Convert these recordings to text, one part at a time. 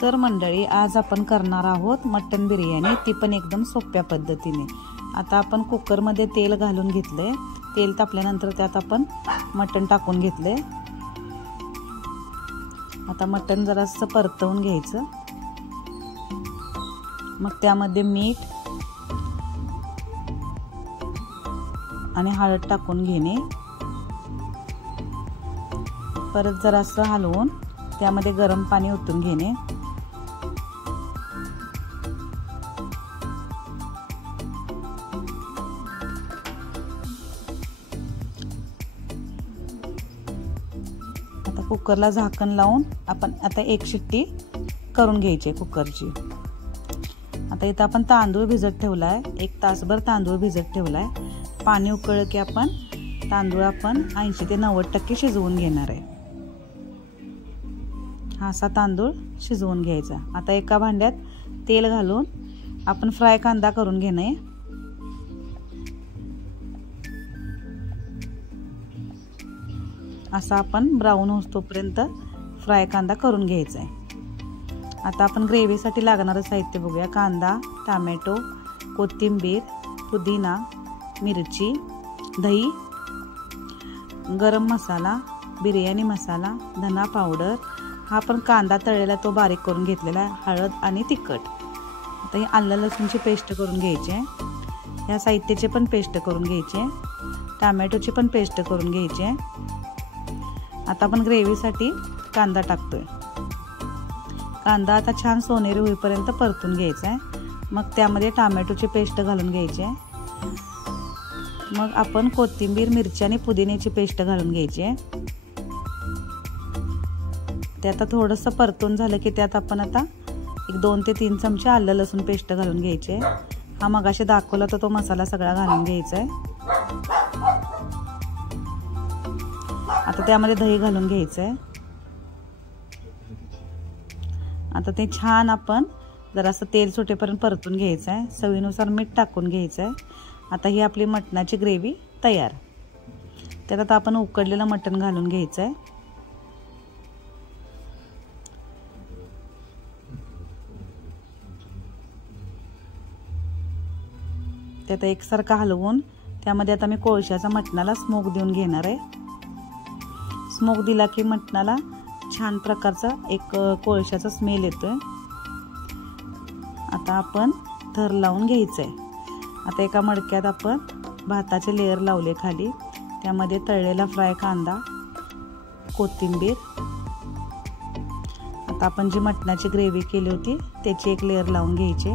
तर मंडळी, आज आपण करणार आहोत मटण बिर्याणी, ती पण एकदम सोप्या पद्धतीने। आता आपण कुकर मध्ये तेल घालून घेतले। तेल तापल्यानंतर त्यात आपण मटण टाकून घेतले। आता मटण जरासं परतवून घ्यायचं। मग त्यामध्ये मीठ आणि हळद टाकून घेणे। परत जरासं हलवून त्यामध्ये गरम पाणी ओतून घेणे। आता कुकरला झाकण लावून आपण आता एक शिट्टी करून घ्यायची कुकरची। आता इथं आपण तांदूळ भिजत ठेवलाय, एक तासभर तांदूळ भिजत ठेवलाय। पाणी उकळलं की आपण तांदूळ 80 ते 90% शिजवून घेणार आहे। हा असा तांदूळ शिजवून घ्यायचा। आता एका भांड्यात तेल घालून आपण फ्राय कांदा करून घेणे। असा आपण ब्राऊन होईपर्यंत फ्राय कांदा करून घ्यायचा आहे। आता आपण ग्रेव्हीसाठी लागणारं साहित्य बघूया। कांदा, टोमॅटो, कोथिंबीर, पुदिना, मिरची, दही, गरम मसाला, बिर्याणी मसाला, धना पावडर, हा पण कांदा तळलेला तो बारीक करून घेतलेला आहे, हळद आणि तिखट। आता ही आलं लसूणची पेस्ट करून घ्यायची आहे। या साहित्याची पण पेस्ट करून घ्यायची आहे। टोमॅटोची पण पेस्ट करून घ्यायची आहे। आता आपण ग्रेव्हीसाठी कांदा टाकतोय। कांदा आता छान सोनेरी होईपर्यंत परतून घ्यायचा आहे। मग त्यामध्ये टोमॅटोची पेस्ट घालून घ्यायची आहे। मग आपण कोथिंबीर, मिरची आणि पुदिन्याची पेस्ट घालून घ्यायची आहे। ते आता थोडंसं परतून झालं की त्यात आपण आता 2 ते 3 चमचे आलं लसूण पेस्ट घालून घ्यायचे। हा मगाशी दाखवला तो मसाला सगळा घालून घ्यायचा आहे। आता त्यामध्ये दही घालून घ्यायचं आहे। आता ते छान आपण जरासं तेल सुटेपर्यंत परतून घ्यायचं आहे। चवीनुसार मीठ टाकून घ्यायचं आहे। आता ही आपली मटणाची ग्रेव्ही तयार। त्यात आता आपण उकडलेलं मटण घालून घ्यायचं आहे। त्यात एकसारखं हलवून त्यामध्ये आता मी कोळशाचा मटणाला स्मोक देऊन घेणार आहे। स्मोक दिला की मटणाला छान प्रकारचा एक कोळशाचा स्मेल येतोय। आता आपण थर लावून घ्यायचंय। आता एका मडक्यात आपण भाताचे लेयर लावले खाली, त्यामध्ये तळलेला फ्राय कांदा, कोथिंबीर, आता आपण जी मटणाची ग्रेव्ही केली होती त्याची एक लेयर लावून घ्यायची।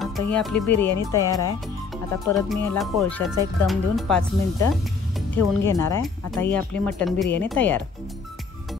आता ही आपली बिर्याणी तयार आहे। आता परत मी याला कोळशाचा एक दम देऊन 5 मिनिटं ठेवून घेणार आहे। आता ही आपली मटण बिर्याणी तयार।